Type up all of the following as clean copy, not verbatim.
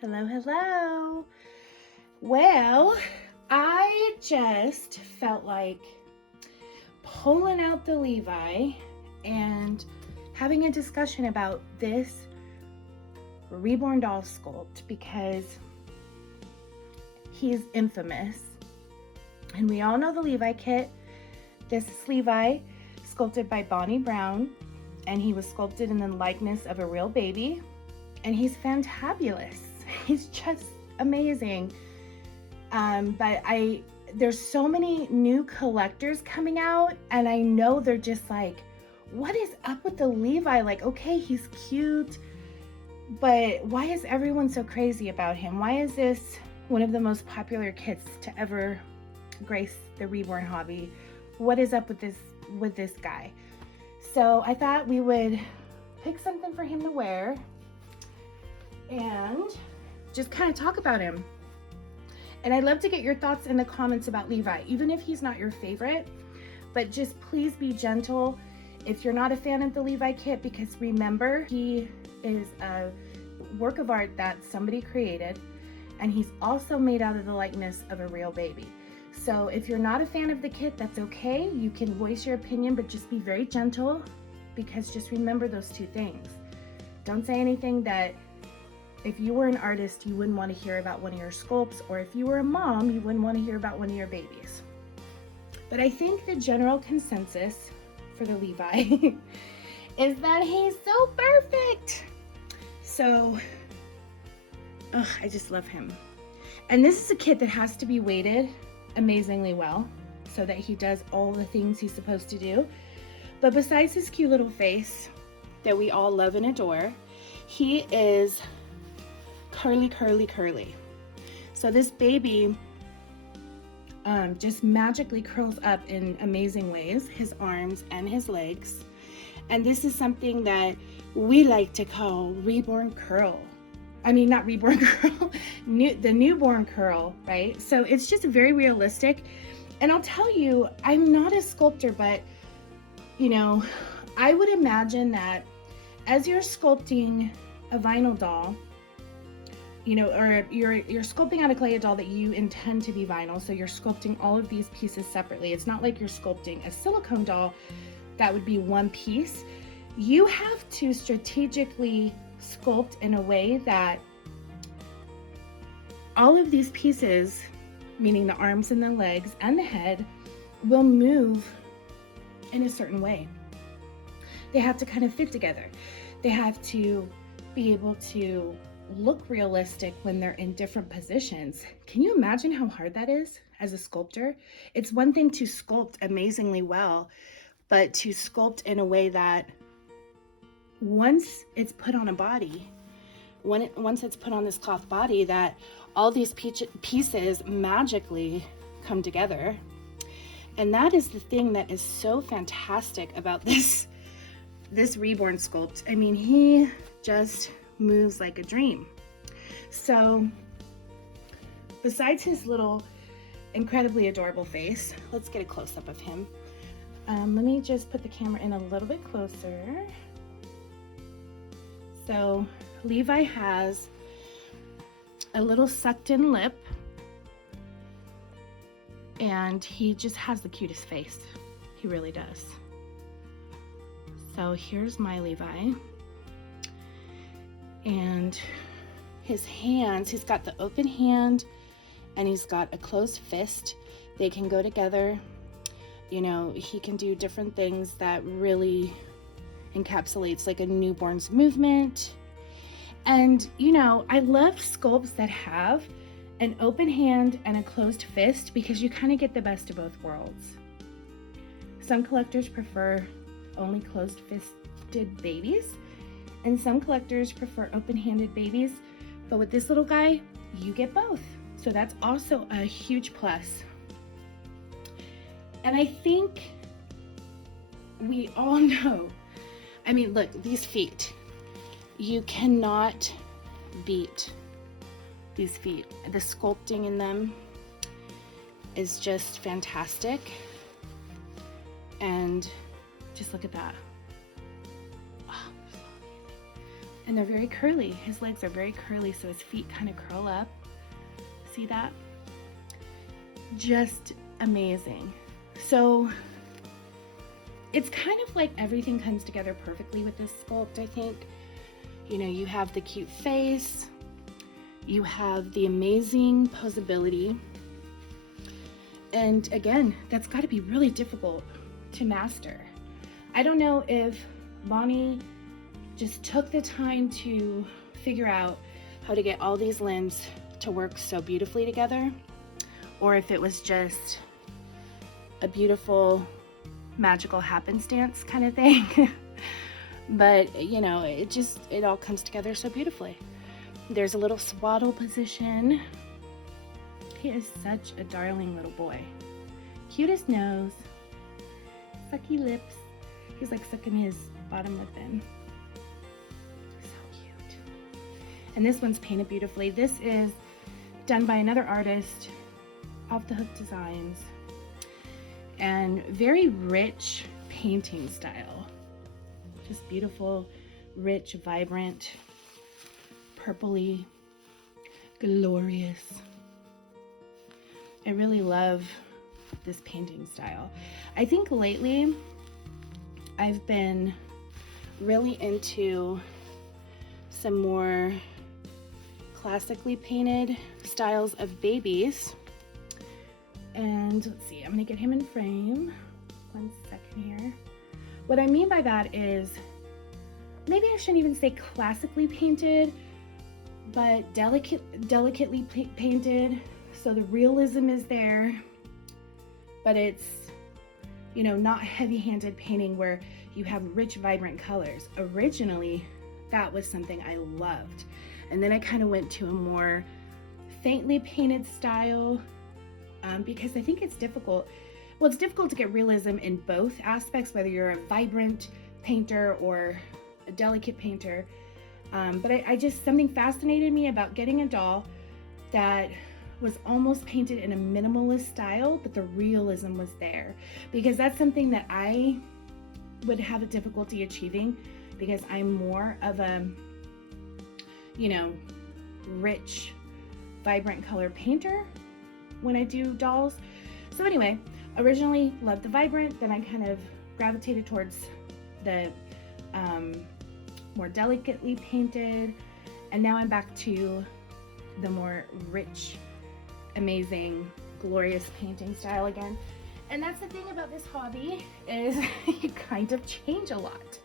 Hello, hello. Well, I just felt like pulling out the Levi and having a discussion about this Reborn doll sculpt because he's infamous. And we all know the Levi kit. This is Levi, sculpted by Bonnie Brown, and he was sculpted in the likeness of a real baby. And he's fantabulous. He's just amazing. But there's so many new collectors coming out, and I know they're just like, what is up with the Levi? Like, okay, he's cute, but why is everyone so crazy about him? Why is this one of the most popular kits to ever grace the Reborn hobby? What is up with this guy? So I thought we would pick something for him to wear and just kind of talk about him. And I'd love to get your thoughts in the comments about Levi, even if he's not your favorite, but just please be gentle if you're not a fan of the Levi kit, because remember, he is a work of art that somebody created, and he's also made out of the likeness of a real baby. So if you're not a fan of the kit, that's okay. You can voice your opinion, but just be very gentle, because just remember those two things. Don't say anything that if you were an artist, you wouldn't want to hear about one of your sculpts, or if you were a mom, you wouldn't want to hear about one of your babies. But I think the general consensus for the Levi is that he's so perfect. So, I just love him. And this is a kit that has to be weighted amazingly well so that he does all the things he's supposed to do. But besides his cute little face that we all love and adore, he is curly, curly, curly. So this baby just magically curls up in amazing ways, his arms and his legs. And this is something that we like to call reborn curl. I mean, not reborn curl, the newborn curl, right? So it's just very realistic. And I'll tell you, I'm not a sculptor, but you know, I would imagine that as you're sculpting a vinyl doll, you know, or you're sculpting out a clay doll that you intend to be vinyl, so you're sculpting all of these pieces separately. It's not like you're sculpting a silicone doll that would be one piece. You have to strategically sculpt in a way that all of these pieces, meaning the arms and the legs and the head, will move in a certain way. They have to kind of fit together. They have to be able to look realistic when they're in different positions. Can you imagine how hard that is as a sculptor? It's one thing to sculpt amazingly well, but to sculpt in a way that once it's put on a body, once it's put on this cloth body, that all these pieces magically come together. And that is the thing that is so fantastic about this Reborn sculpt. I mean, he just moves like a dream. So besides his little incredibly adorable face, let's get a close-up of him. Let me just put the camera in a little bit closer. So Levi has a little sucked in lip, and he just has the cutest face. He really does. So here's my Levi. And his hands, he's got the open hand and he's got a closed fist. They can go together. You know, he can do different things that really encapsulates like a newborn's movement. And, you know, I love sculpts that have an open hand and a closed fist, because you kind of get the best of both worlds. Some collectors prefer only closed fisted babies, and some collectors prefer open-handed babies, but with this little guy, you get both. So that's also a huge plus. And I think we all know, I mean, look, these feet, you cannot beat these feet. The sculpting in them is just fantastic. And just look at that. And they're very curly. His legs are very curly, so his feet kind of curl up. See that? Just amazing. So it's kind of like everything comes together perfectly with this sculpt, I think. You know, you have the cute face, you have the amazing posability, and again, that's got to be really difficult to master. I don't know if Bonnie just took the time to figure out how to get all these limbs to work so beautifully together, or if it was just a beautiful magical happenstance kind of thing. But you know, it all comes together so beautifully. There's a little swaddle position. He is such a darling little boy. Cutest nose, sucky lips. He's like sucking his bottom lip in. So cute. And this one's painted beautifully. This is done by another artist, Off the Hook Designs, and very rich painting style. Just beautiful, rich, vibrant, purpley, glorious. I really love this painting style. I think lately I've been really into some more classically painted styles of babies. And let's see, I'm gonna get him in frame. 1 second here. What I mean by that is, maybe I shouldn't even say classically painted, but delicately painted. So the realism is there, but it's, you know, not heavy-handed painting where you have rich, vibrant colors. Originally, that was something I loved. And then I kind of went to a more faintly painted style because I think it's difficult. Well, it's difficult to get realism in both aspects, whether you're a vibrant painter or a delicate painter. But I just, something fascinated me about getting a doll that was almost painted in a minimalist style, but the realism was there, because that's something that I would have a difficulty achieving, because I'm more of a, you know, rich, vibrant color painter when I do dolls. So anyway, originally loved the vibrant, then I kind of gravitated towards the more delicately painted, and now I'm back to the more rich, amazing, glorious painting style again. And that's the thing about this hobby, is you kind of change a lot.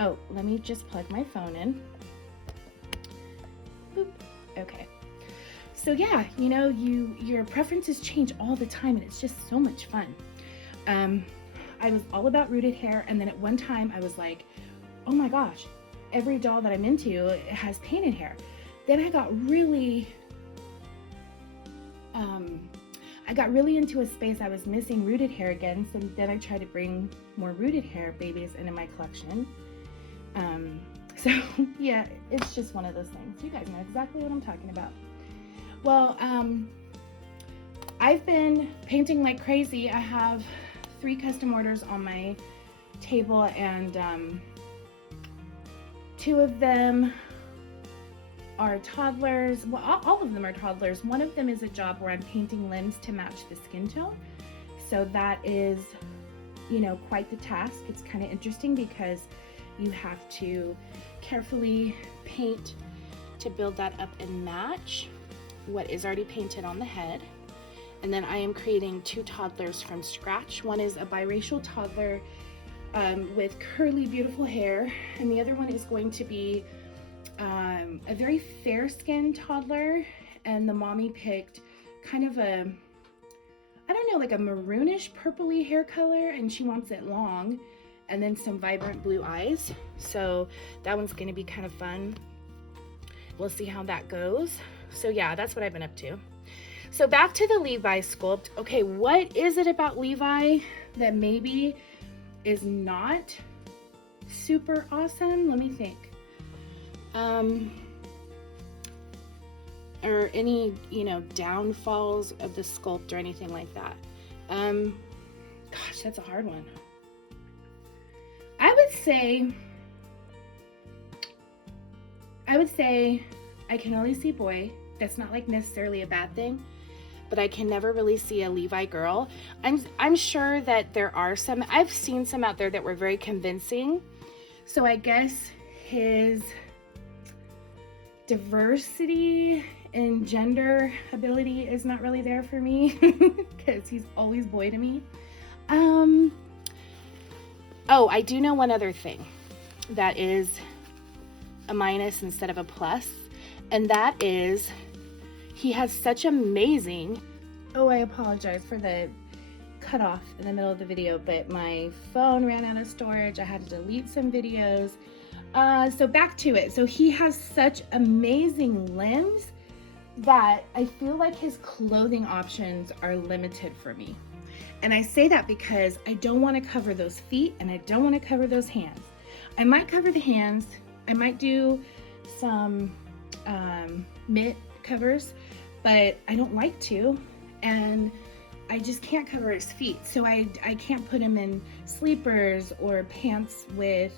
Oh, let me just plug my phone in. Boop. Okay. So yeah, you know, your preferences change all the time, and it's just so much fun. I was all about rooted hair, and then at one time I was like, oh my gosh, every doll that I'm into has painted hair. Then I got really into a space I was missing rooted hair again, so then I tried to bring more rooted hair babies into my collection. So yeah, it's just one of those things. You guys know exactly what I'm talking about. Well, I've been painting like crazy. I have 3 custom orders on my table, and 2 of them are toddlers. Well, all of them are toddlers. One of them is a job where I'm painting limbs to match the skin tone. So that is, you know, quite the task. It's kind of interesting because you have to carefully paint to build that up and match what is already painted on the head. And then I am creating 2 toddlers from scratch. One is a biracial toddler with curly, beautiful hair, and the other one is going to be a very fair-skinned toddler, and the mommy picked kind of a, I don't know, like a maroonish purpley hair color, and she wants it long, and then some vibrant blue eyes. So that one's going to be kind of fun. We'll see how that goes. So yeah, that's what I've been up to. So back to the Levi sculpt. Okay, what is it about Levi that maybe is not super awesome? Let me think. Or any, you know, downfalls of the sculpt or anything like that. Gosh, that's a hard one. I would say I would say I can only see boy. That's not like necessarily a bad thing, but I can never really see a Levi girl. I'm sure that there are some. I've seen some out there that were very convincing. So I guess his diversity and gender ability is not really there for me because he's always boy to me. Oh, I do know one other thing that is a minus instead of a plus, and that is he has such amazing, oh, I apologize for the cut off in the middle of the video, but my phone ran out of storage. I had to delete some videos. So back to it. So he has such amazing limbs that I feel like his clothing options are limited for me. And I say that because I don't want to cover those feet and I don't want to cover those hands. I might cover the hands. I might do some mitt covers, but I don't like to. And I just can't cover his feet. So I can't put him in sleepers or pants with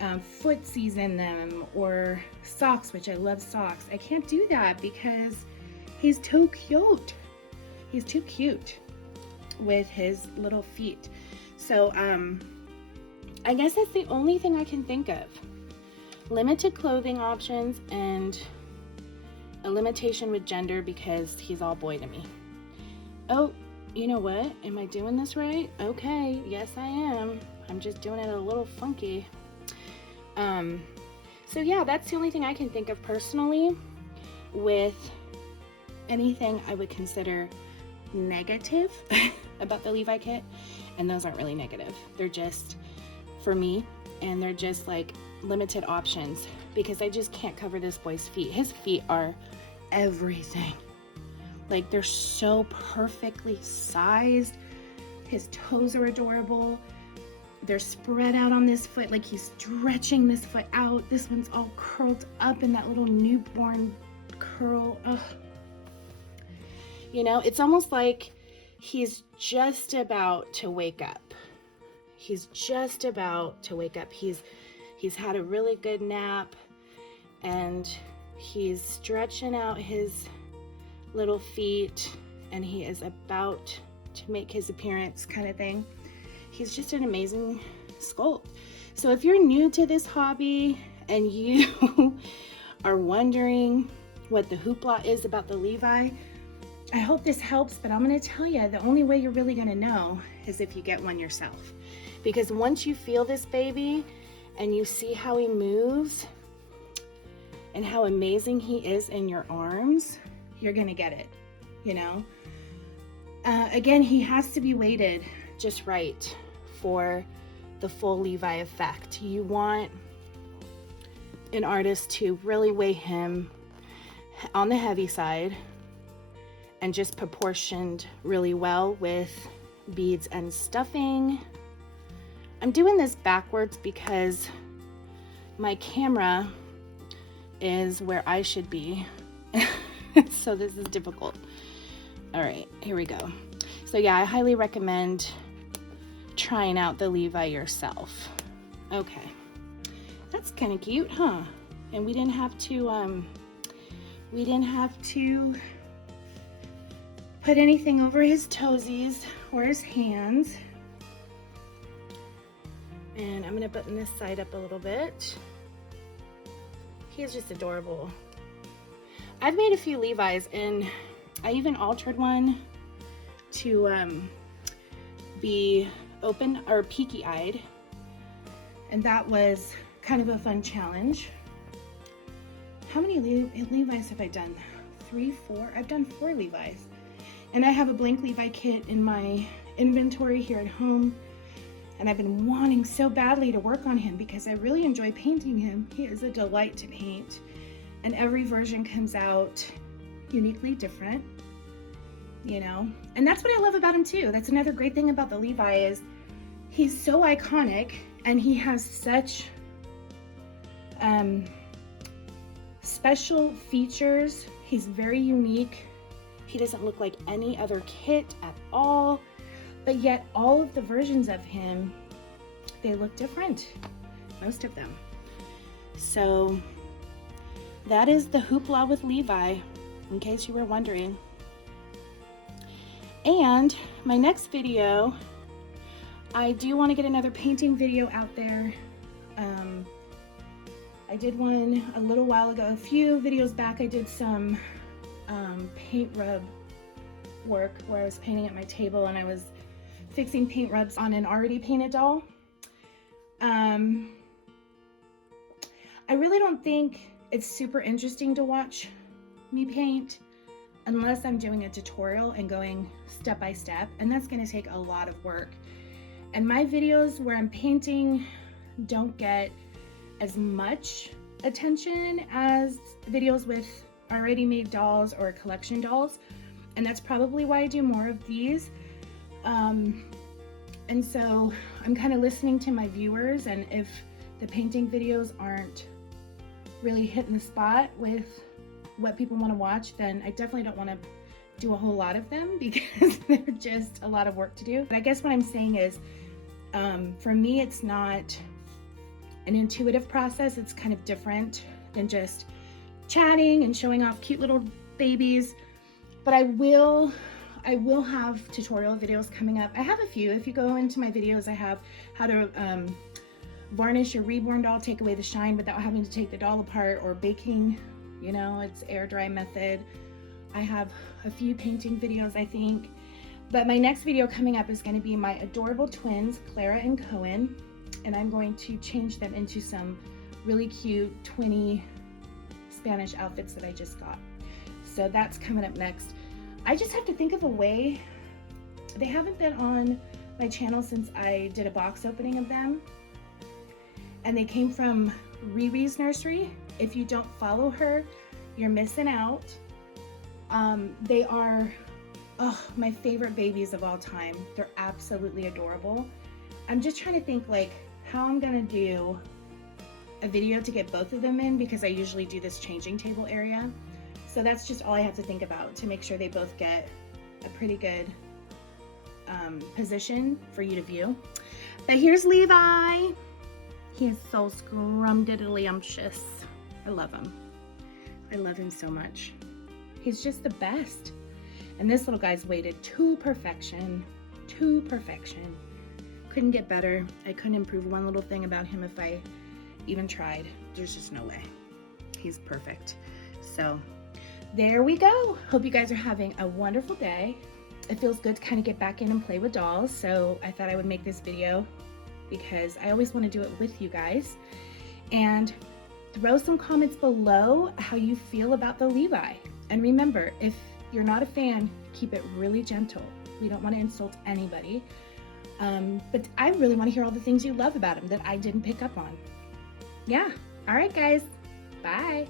footsies in them or socks, which I love socks. I can't do that because he's too cute. He's too cute with his little feet. So I guess that's the only thing I can think of. Limited clothing options and a limitation with gender because he's all boy to me. Oh, you know what? Am I doing this right? Okay, yes I am. I'm just doing it a little funky. So yeah, that's the only thing I can think of personally with anything I would consider negative about the Levi kit. And those aren't really negative. They're just for me, and they're just like limited options because I just can't cover this boy's feet. His feet are everything. Like they're so perfectly sized. His toes are adorable. They're spread out on this foot, like he's stretching this foot out. This one's all curled up in that little newborn curl. Ugh. You know, it's almost like he's just about to wake up. He's just about to wake up. He's had a really good nap and he's stretching out his little feet and he is about to make his appearance kind of thing. He's just an amazing sculpt. So if you're new to this hobby and you are wondering what the hoopla is about the Levi, I hope this helps, but I'm going to tell you the only way you're really going to know is if you get one yourself. Because once you feel this baby and you see how he moves and how amazing he is in your arms, you're going to get it, you know? Again, he has to be weighted just right for the full Levi effect. You want an artist to really weigh him on the heavy side and just proportioned really well with beads and stuffing. I'm doing this backwards because my camera is where I should be. So this is difficult. All right, here we go. So yeah, I highly recommend trying out the Levi yourself. Okay, that's kind of cute, huh? And we didn't have to put anything over his toesies or his hands. And I'm gonna button this side up a little bit. He's just adorable. I've made a few Levi's and I even altered one to be open or peaky-eyed, and that was kind of a fun challenge. How many Levi's have I done? 3, 4? I've done 4 Levi's, and I have a blank Levi kit in my inventory here at home, and I've been wanting so badly to work on him because I really enjoy painting him. He is a delight to paint, and every version comes out uniquely different, you know, and that's what I love about him too. That's another great thing about the Levi is he's so iconic and he has such special features. He's very unique. He doesn't look like any other kit at all, but yet all of the versions of him, they look different, most of them. So that is the hoopla with Levi, in case you were wondering. And my next video, I do want to get another painting video out there. I did one a little while ago, a few videos back. I did some paint rub work where I was painting at my table and I was fixing paint rubs on an already painted doll. I really don't think it's super interesting to watch me paint unless I'm doing a tutorial and going step by step, and that's going to take a lot of work. And my videos where I'm painting don't get as much attention as videos with already made dolls or collection dolls, and that's probably why I do more of these. And so I'm kind of listening to my viewers, and if the painting videos aren't really hitting the spot with what people want to watch, then I definitely don't want to do a whole lot of them because they're just a lot of work to do. But I guess what I'm saying is, for me, it's not an intuitive process. It's kind of different than just chatting and showing off cute little babies. But I will have tutorial videos coming up. I have a few. If you go into my videos, I have how to varnish your Reborn doll, take away the shine without having to take the doll apart, or baking, you know, it's air dry method. I have a few painting videos, I think. But my next video coming up is going to be my adorable twins, Clara and Cohen, and I'm going to change them into some really cute twinny Spanish outfits that I just got. So that's coming up next. I just have to think of a way. They haven't been on my channel since I did a box opening of them, and they came from Riri's nursery. If you don't follow her, you're missing out. They are my favorite babies of all time. They're absolutely adorable. I'm just trying to think like how I'm gonna do a video to get both of them in, because I usually do this changing table area. So that's just all I have to think about to make sure they both get a pretty good position for you to view. But here's Levi. He is so scrumdiddlyumptious. I love him. I love him so much. He's just the best. And this little guy's weighted to perfection. To perfection. Couldn't get better. I couldn't improve one little thing about him if I even tried. There's just no way. He's perfect. So there we go. Hope you guys are having a wonderful day. It feels good to kind of get back in and play with dolls. So I thought I would make this video because I always want to do it with you guys. And throw some comments below how you feel about the Levi. And remember, if you're not a fan, keep it really gentle. We don't want to insult anybody. But I really want to hear all the things you love about him that I didn't pick up on. Yeah. All right, guys. Bye.